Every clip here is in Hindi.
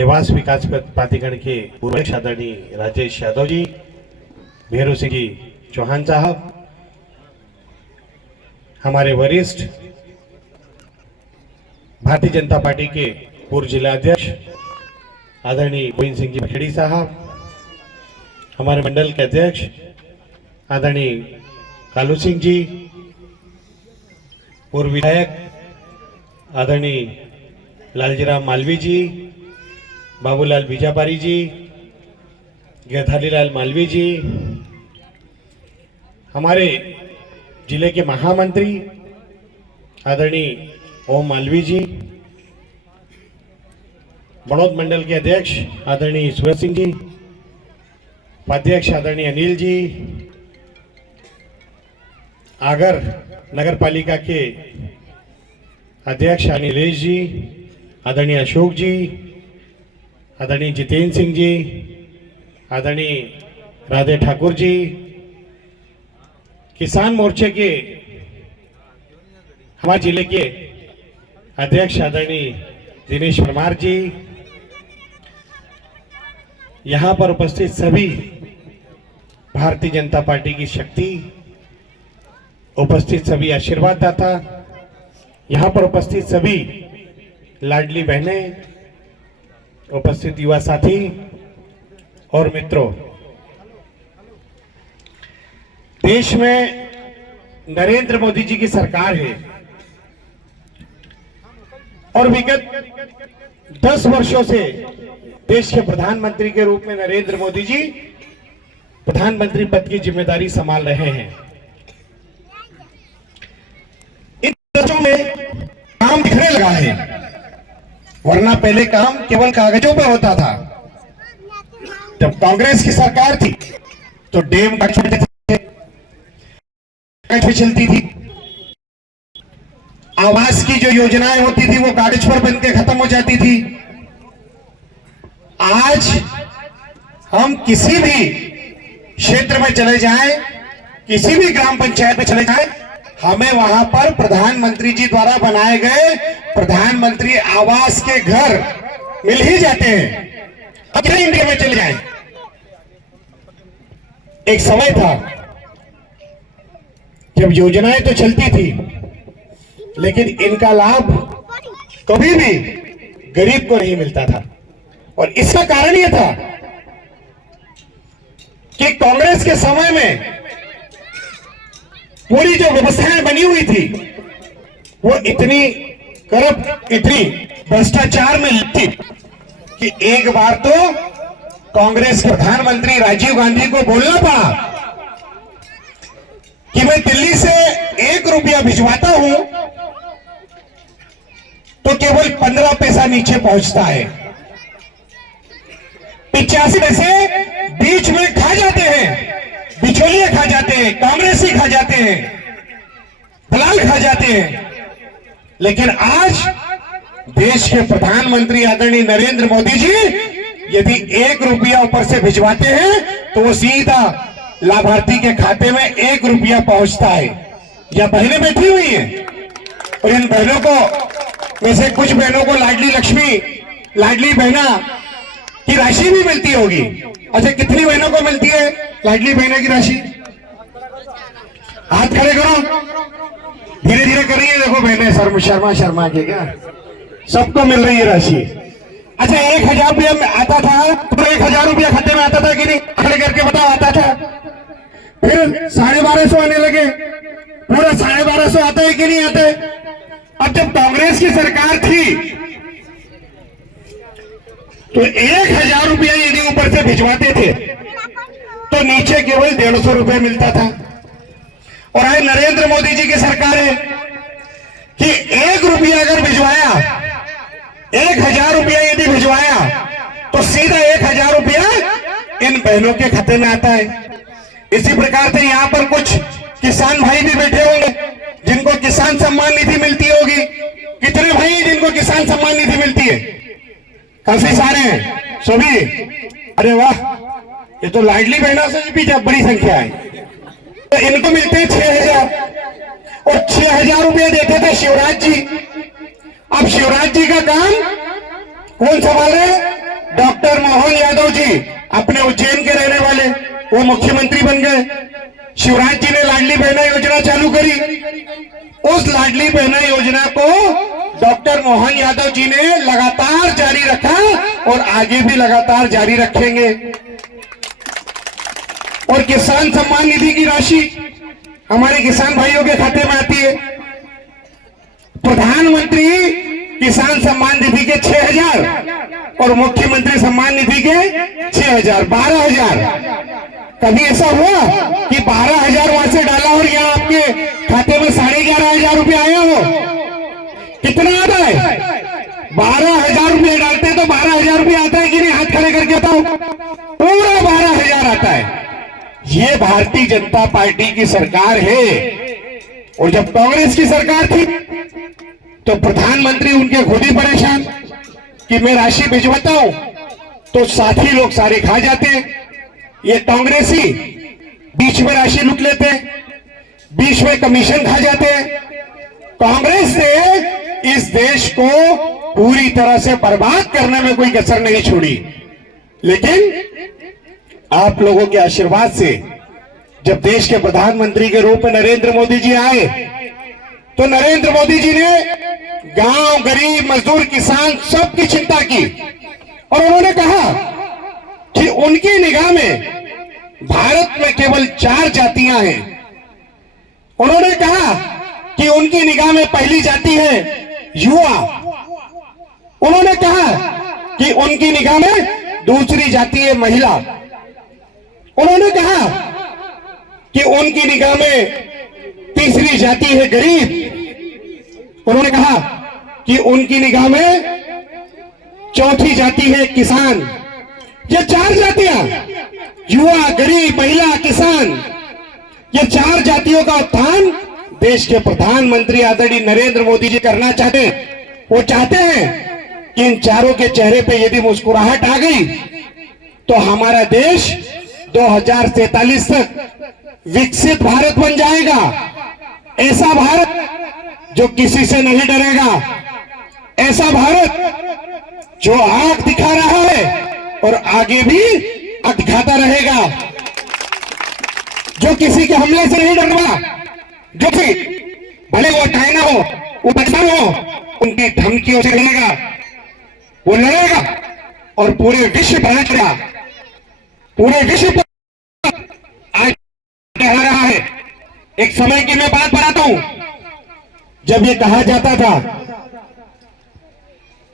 देवास विकास प्राधिकरण के पूर्व अध्यक्ष आदरणीय राजेश यादव जी, भैरू सिंह जी चौहान साहब, हमारे वरिष्ठ भारतीय जनता पार्टी के पूर्व जिला अध्यक्ष आदरणीय गोविंद सिंह जी बखेड़ी साहब, हमारे मंडल के अध्यक्ष आदरणीय कालू सिंह जी, पूर्व विधायक आदरणीय लालजीराम मालवी जी, बाबूलाल बीजापारी जी, गैथालीलाल मालवी जी, हमारे जिले के महामंत्री आदरणीय ओम मालवी जी, बड़ौद मंडल के अध्यक्ष आदरणीय सूरज सिंह जी, उपाध्यक्ष आदरणीय अनिल जी, आगर नगर पालिका के अध्यक्ष नीलेश जी, आदरणीय अशोक जी, आदरणीय जितेंद्र सिंह जी, आदरणीय राधे ठाकुर जी, किसान मोर्चे के हमारे जिले के अध्यक्ष आदरणीय दिनेश परमार जी, यहां पर उपस्थित सभी भारतीय जनता पार्टी की शक्ति, उपस्थित सभी आशीर्वाद दाता, यहां पर उपस्थित सभी लाडली बहनें, उपस्थित युवा साथी और मित्रों, देश में नरेंद्र मोदी जी की सरकार है और विगत 10 वर्षों से देश के प्रधानमंत्री के रूप में नरेंद्र मोदी जी प्रधानमंत्री पद की जिम्मेदारी संभाल रहे हैं। इन वर्षों में काम दिखने लगा है, वरना पहले काम केवल कागजों पर होता था। जब कांग्रेस की सरकार थी तो डैम चलती थी, आवास की जो योजनाएं होती थी वो कागज पर बनके खत्म हो जाती थी। आज हम किसी भी क्षेत्र में चले जाएं, किसी भी ग्राम पंचायत में चले जाएं, हमें वहां पर प्रधानमंत्री जी द्वारा बनाए गए प्रधानमंत्री आवास के घर मिल ही जाते हैं। अब इंडिया में चले जाएं, एक समय था जब योजनाएं तो चलती थी लेकिन इनका लाभ कभी भी गरीब को नहीं मिलता था। और इसका कारण यह था कि कांग्रेस के समय में पूरी जो व्यवस्थाएं बनी हुई थी वो इतनी करप्ट, इतनी भ्रष्टाचार में लिप्त थी कि एक बार तो कांग्रेस के प्रधानमंत्री राजीव गांधी को बोलना पड़ा कि मैं दिल्ली से 1 रुपया भिजवाता हूं तो केवल 15 पैसा नीचे पहुंचता है, 85 पैसे बीच में खा जाते हैं, बिचौलिए खा जाते हैं, कांग्रेसी खा जाते हैं, दलाल खा जाते हैं। लेकिन आज देश के प्रधानमंत्री आदरणीय नरेंद्र मोदी जी यदि 1 रुपया ऊपर से भिजवाते हैं तो वो सीधा लाभार्थी के खाते में 1 रुपया पहुंचता है। यह बहनें बैठी हुई हैं और इन बहनों को में से कुछ बहनों को लाडली लक्ष्मी, लाडली बहना की राशि भी मिलती होगी। अच्छा, कितनी बहनों को मिलती है लाडली बहना की राशि? हाथ खड़े करो, धीरे धीरे करिए। देखो बहने शर्मा के क्या सबको मिल रही है राशि। अच्छा, 1000 रुपया आता था, पूरा 1000 रुपया खाते में आता था कि नहीं? खड़े करके बताओ, आता था? फिर 1250 आने लगे, पूरा 1250 आता है कि नहीं आते? अब जब कांग्रेस की सरकार थी तो 1000 रुपया यदि ऊपर से भिजवाते थे तो नीचे केवल 150 रुपया मिलता था। और आज नरेंद्र मोदी जी की सरकार है कि 1 रुपया अगर भिजवाया, 1000 रुपया यदि भिजवाया तो सीधा 1000 रुपया इन बहनों के खाते में आता है। इसी प्रकार से यहाँ पर कुछ किसान भाई भी बैठे होंगे जिनको किसान सम्मान निधि मिलती होगी। कितने भाई जिनको किसान सम्मान निधि मिलती है? काफी सारे हैं सभी। अरे वाह, ये तो लाडली बहनों से भी बड़ी संख्या है। तो इनको मिलते हैं 6000 और 6000 रुपये देते थे शिवराज जी। अब शिवराज जी का काम कौन संभाल रहे? डॉक्टर मोहन यादव जी अपने उज्जैन के रहने वाले, वो मुख्यमंत्री बन गए। शिवराज जी ने लाडली बहना योजना चालू करी। उस लाडली बहना योजना को डॉक्टर मोहन यादव जी ने लगातार जारी रखा और आगे भी लगातार जारी रखेंगे। और किसान सम्मान निधि की राशि हमारे किसान भाइयों के खाते में आती है। प्रधानमंत्री किसान सम्मान निधि के 6,000 और मुख्यमंत्री सम्मान निधि के 6,000, 12,000। कभी ऐसा हुआ कि 12,000 वहां से डाला और यहाँ आपके खाते में 11,500 रुपये आया हो? कितना आता है? 12,000 रुपये डालते हैं तो 12,000 रुपये आता है कि नहीं? हाथ खड़े करके बताओ। पूरा 12,000 आता है। ये भारतीय जनता पार्टी की सरकार है। और जब कांग्रेस की सरकार थी तो प्रधानमंत्री उनके खुद ही परेशान कि मैं राशि भिजवाता हूं तो साथी लोग सारे खा जाते। ये कांग्रेसी बीच में राशि लूट लेते, बीच में कमीशन खा जाते। कांग्रेस ने इस देश को पूरी तरह से बर्बाद करने में कोई कसर नहीं छोड़ी। लेकिन आप लोगों के आशीर्वाद से जब देश के प्रधानमंत्री के रूप में नरेंद्र मोदी जी आए तो नरेंद्र मोदी जी ने गांव, गरीब, मजदूर, किसान सबकी चिंता की। और उन्होंने कहा कि उनकी निगाह में भारत में केवल 4 जातियां हैं। उन्होंने कहा कि उनकी निगाह में पहली जाति है युवा। उन्होंने कहा कि उनकी निगाह में दूसरी जाति है महिला। उन्होंने कहा कि उनकी निगाह में तीसरी जाति है गरीब। उन्होंने कहा कि उनकी निगाह में चौथी जाति है किसान। ये 4 जातियां, युवा, गरीब, महिला, किसान, ये 4 जातियों का उत्थान देश के प्रधानमंत्री आदरणीय नरेंद्र मोदी जी करना चाहते हैं। वो चाहते हैं कि इन चारों के चेहरे पे यदि मुस्कुराहट आ गई तो हमारा देश 2047 तक विकसित भारत बन जाएगा। ऐसा भारत जो किसी से नहीं डरेगा, ऐसा भारत जो आंख दिखा रहा है और आगे भी आंख दिखाता रहेगा, जो किसी के हमले से नहीं डरना, जो कि भले वो चाइना हो, वो पाकिस्तान हो, उनकी धमकियों से लड़ेगा। वो लड़ेगा और पूरे विश्व पर लड़ेगा। पूरे विश्व पर आज कह रहा है। एक समय की मैं बात बताता हूं जब ये कहा जाता था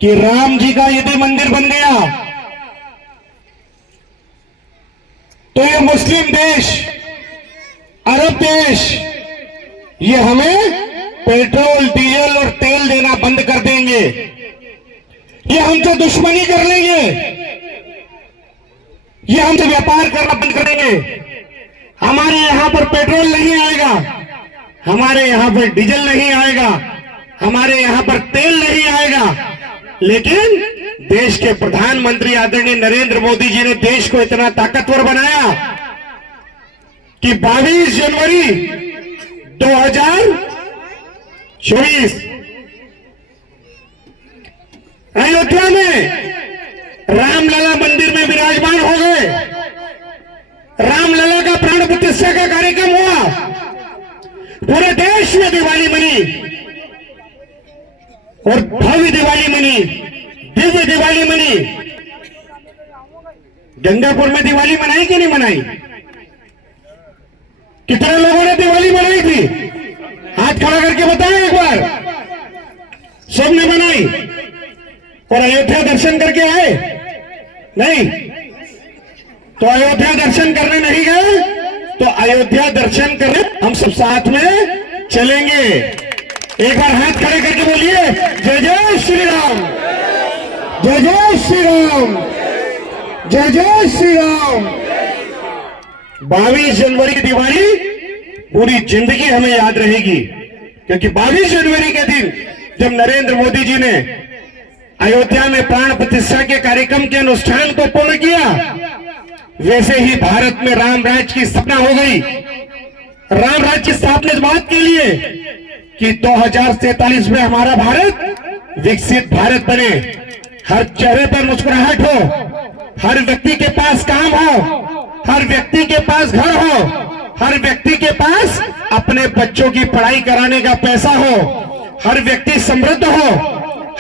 कि राम जी का यदि मंदिर बन गया तो ये मुस्लिम देश, अरब देश, ये हमें पेट्रोल, डीजल और तेल देना बंद कर देंगे। ये हमसे दुश्मनी कर लेंगे। ये हमसे व्यापार करना बंद कर देंगे। हमारे यहां पर पेट्रोल नहीं आएगा, हमारे यहां पर डीजल नहीं आएगा, हमारे यहां पर तेल नहीं आएगा। लेकिन देश के प्रधानमंत्री आदरणीय नरेंद्र मोदी जी ने देश को इतना ताकतवर बनाया कि 22 जनवरी 2024 अयोध्या में रामलला मंदिर में विराजमान हो गए। रामलला का प्राण प्रतिष्ठा का कार्यक्रम हुआ। पूरे देश में दिवाली मनी और भव्य दिवाली मनी, दिव्य दिवाली मनी। गंगापुर में दिवाली मनाई कि नहीं मनाई? कितने लोगों ने दिवाली मनाई थी? हाथ खड़ा करके बताएं एक बार। सबने मनाई। और अयोध्या दर्शन करके आए? नहीं। तो अयोध्या दर्शन करने नहीं गए तो अयोध्या दर्शन करने हम सब साथ में चलेंगे। एक बार हाथ खड़े करके बोलिए, जय जय श्री राम, जय जय श्री राम, जय जय श्री राम। 22 जनवरी की दिवाली पूरी जिंदगी हमें याद रहेगी, क्योंकि 22 जनवरी के दिन जब नरेंद्र मोदी जी ने अयोध्या में प्राण प्रतिष्ठा के कार्यक्रम के अनुष्ठान को पूर्ण किया, वैसे ही भारत में राम राज्य की स्थापना हो गई। राम राज्य की स्थापना इस बात के लिए कि 2047 में हमारा भारत विकसित भारत बने, हर चेहरे पर मुस्कुराहट हो, हर व्यक्ति के पास काम हो, हर व्यक्ति के पास घर हो, हर व्यक्ति के पास अपने बच्चों की पढ़ाई कराने का पैसा हो, हर व्यक्ति समृद्ध हो,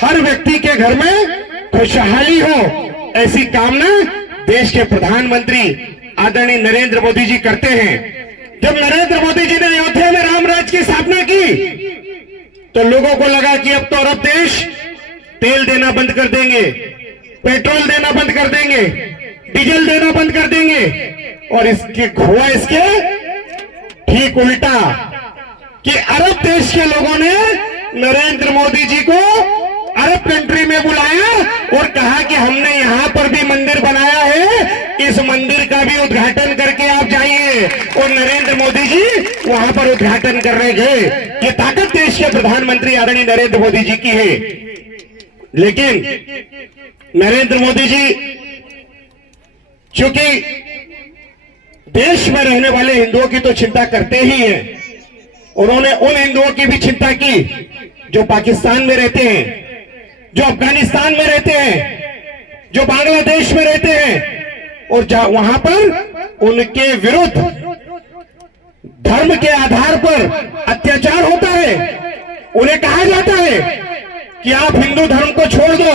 हर व्यक्ति के घर में खुशहाली हो, ऐसी कामना देश के प्रधानमंत्री आदरणीय नरेंद्र मोदी जी करते हैं। जब नरेंद्र मोदी जी ने अयोध्या में राम राज्य की स्थापना की तो लोगों को लगा कि अब तो अरब देश तेल देना बंद कर देंगे, पेट्रोल देना बंद कर देंगे, डीजल देना बंद कर देंगे, और इसके हुआ इसके ठीक उल्टा कि अरब देश के लोगों ने नरेंद्र मोदी जी को अरब कंट्री में बुलाया और कहा कि हमने यहां पर भी मंदिर बनाया है, इस मंदिर का भी उद्घाटन करके आप जाइए। और नरेंद्र मोदी जी वहां पर उद्घाटन करने गए। ये ताकत देश के प्रधानमंत्री आदरणीय नरेंद्र मोदी जी की है। लेकिन नरेंद्र मोदी जी चूंकि देश में रहने वाले हिंदुओं की तो चिंता करते ही हैं, उन्होंने उन हिंदुओं की भी चिंता की जो पाकिस्तान में रहते हैं, जो अफगानिस्तान में रहते हैं, जो बांग्लादेश में रहते हैं, और वहां पर उनके विरुद्ध धर्म के आधार पर अत्याचार होता है। उन्हें कहा जाता है कि आप हिंदू धर्म को छोड़ दो,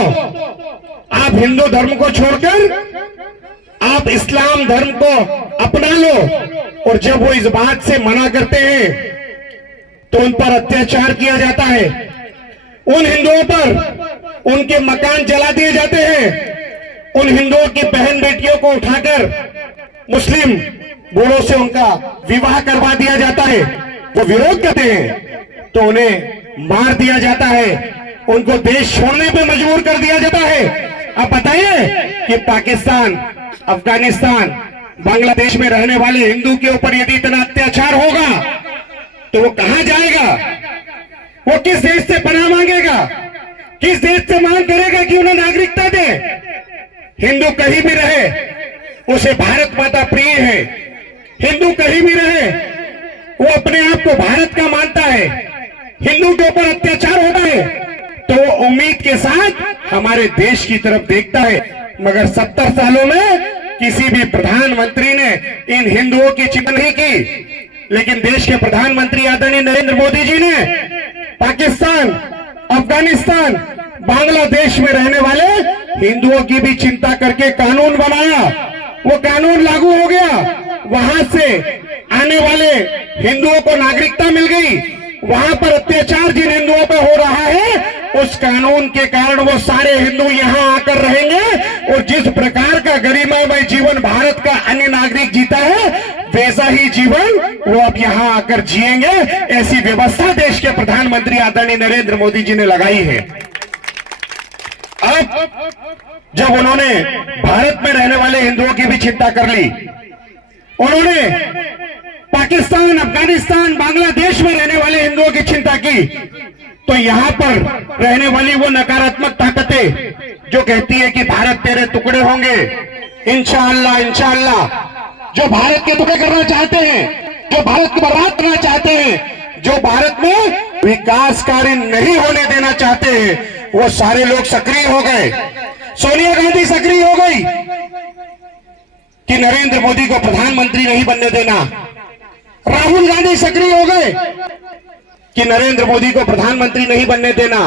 आप हिंदू धर्म को छोड़कर आप इस्लाम धर्म को अपना लो। और जब वो इस बात से मना करते हैं तो उन पर अत्याचार किया जाता है, उन हिंदुओं पर उनके मकान जला दिए जाते हैं, उन हिंदुओं की बहन बेटियों को उठाकर मुस्लिम बूढ़ों से उनका विवाह करवा दिया जाता है। वो विरोध करते हैं तो उन्हें मार दिया जाता है, उनको देश छोड़ने पर मजबूर कर दिया जाता है। अब बताइए कि पाकिस्तान, अफगानिस्तान, बांग्लादेश में रहने वाले हिंदू के ऊपर यदि इतना अत्याचार होगा तो वो कहां जाएगा? वो किस देश से पनाह मांगेगा? किस देश से मांग करेगा कि उन्हें नागरिकता दे? हिंदू कहीं भी रहे उसे भारत माता प्रिय है, हिंदू कहीं भी रहे वो अपने आप को भारत का मानता है। हिंदू के ऊपर अत्याचार होता है तो वो उम्मीद के साथ हमारे देश की तरफ देखता है। मगर 70 सालों में किसी भी प्रधानमंत्री ने इन हिंदुओं की चिंता नहीं की। लेकिन देश के प्रधानमंत्री आदरणीय नरेंद्र मोदी जी ने पाकिस्तान, अफगानिस्तान, बांग्लादेश में रहने वाले हिंदुओं की भी चिंता करके कानून बनाया। वो कानून लागू हो गया, वहां से आने वाले हिंदुओं को नागरिकता मिल गई। वहां पर अत्याचार जिन हिंदुओं पर हो रहा है उस कानून के कारण वो सारे हिंदू यहां आकर रहेंगे और जिस प्रकार का गरिमामय जीवन भारत का अन्य नागरिक जीता है वैसा ही जीवन वो अब यहां आकर जिएंगे। ऐसी व्यवस्था देश के प्रधानमंत्री आदरणीय नरेंद्र मोदी जी ने लगाई है। अब जब उन्होंने भारत में रहने वाले हिंदुओं की भी चिंता कर ली, उन्होंने पाकिस्तान, अफगानिस्तान, बांग्लादेश में रहने वाले हिंदुओं की चिंता की, तो यहां पर रहने वाली वो नकारात्मक ताकतें जो कहती है कि भारत तेरे टुकड़े होंगे, इंशाअल्लाह इंशाअल्लाह, जो भारत के टुकड़े करना चाहते हैं, जो भारत को बर्बाद करना चाहते हैं, जो भारत में विकास कार्य नहीं होने देना चाहते हैं, वो सारे लोग सक्रिय हो गए। सोनिया गांधी सक्रिय हो गई कि नरेंद्र मोदी को प्रधानमंत्री नहीं बनने देना। राहुल गांधी सक्रिय हो गए कि नरेंद्र मोदी को प्रधानमंत्री नहीं बनने देना।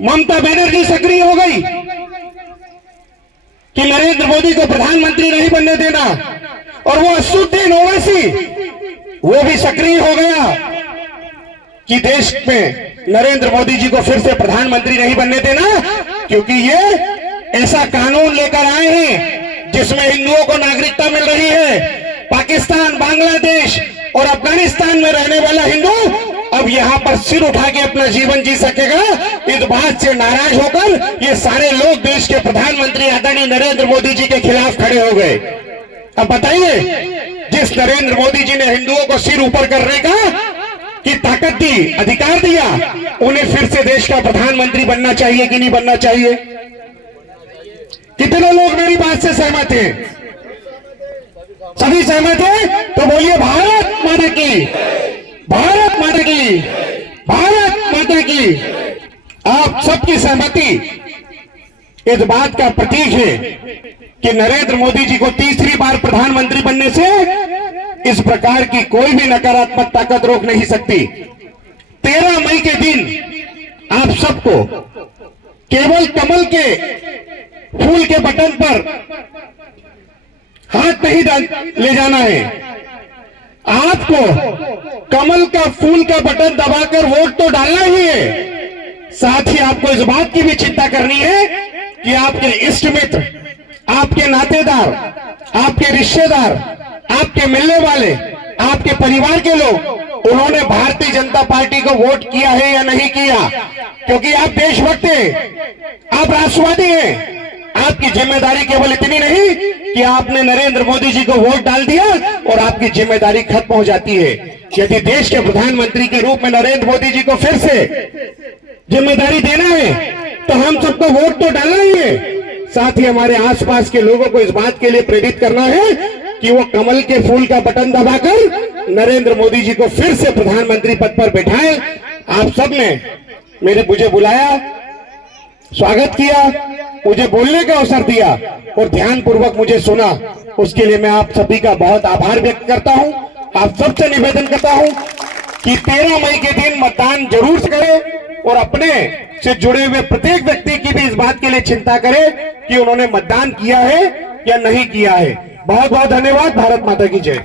ममता बनर्जी सक्रिय हो गई कि नरेंद्र मोदी को प्रधानमंत्री नहीं बनने देना। और वो असदुद्दीन ओवैसी वो भी सक्रिय हो गया कि देश में नरेंद्र मोदी जी को फिर से प्रधानमंत्री नहीं बनने देना, क्योंकि ये ऐसा कानून लेकर आए हैं जिसमें हिंदुओं को नागरिकता मिल रही है। पाकिस्तान, बांग्लादेश और अफगानिस्तान में रहने वाला हिंदू अब यहाँ पर सिर उठा के अपना जीवन जी सकेगा। इस बात से नाराज होकर ये सारे लोग देश के प्रधानमंत्री आदरणीय नरेंद्र मोदी जी के खिलाफ खड़े हो गए। अब बताइए, जिस नरेंद्र मोदी जी ने हिंदुओं को सिर ऊपर करने का की ताकत दी, अधिकार दिया, उन्हें फिर से देश का प्रधानमंत्री बनना चाहिए कि नहीं बनना चाहिए? कितने लोग मेरी बात से सहमत हैं? सभी सहमत हैं? तो बोलिए भारत माता की, भारत माता की, भारत माता की। आप सबकी सहमति इस बात का प्रतीक है कि नरेंद्र मोदी जी को तीसरी बार प्रधानमंत्री बनने से इस प्रकार की कोई भी नकारात्मक ताकत रोक नहीं सकती। 13 मई के दिन आप सबको केवल कमल के फूल के बटन पर हाथ नहीं ले जाना है, आपको कमल का फूल का बटन दबाकर वोट तो डालना ही है। साथ ही आपको इस बात की भी चिंता करनी है कि आपके इष्ट मित्र, आपके नातेदार, आपके रिश्तेदार, आपके मिलने वाले, आपके परिवार के लोग, उन्होंने भारतीय जनता पार्टी को वोट किया है या नहीं किया, क्योंकि आप देशभक्त हैं, आप राष्ट्रवादी हैं। आपकी जिम्मेदारी केवल इतनी नहीं कि आपने नरेंद्र मोदी जी को वोट डाल दिया और आपकी जिम्मेदारी खत्म हो जाती है। यदि देश के प्रधानमंत्री के रूप में नरेंद्र मोदी जी को फिर से जिम्मेदारी देना है तो हम सबको वोट तो डालना ही है। साथ ही हमारे आसपास के लोगों को इस बात के लिए प्रेरित करना है कि वो कमल के फूल का बटन दबाकर नरेंद्र मोदी जी को फिर से प्रधानमंत्री पद पर बैठाएं। आप सबने मुझे बुलाया, स्वागत किया, मुझे बोलने का अवसर दिया और ध्यानपूर्वक मुझे सुना, उसके लिए मैं आप सभी का बहुत आभार व्यक्त करता हूं। आप सबसे निवेदन करता हूं कि 13 मई के दिन मतदान जरूर करें और अपने से जुड़े हुए प्रत्येक व्यक्ति की भी इस बात के लिए चिंता करें कि उन्होंने मतदान किया है या नहीं किया है। बहुत बहुत धन्यवाद। भारत माता की जय।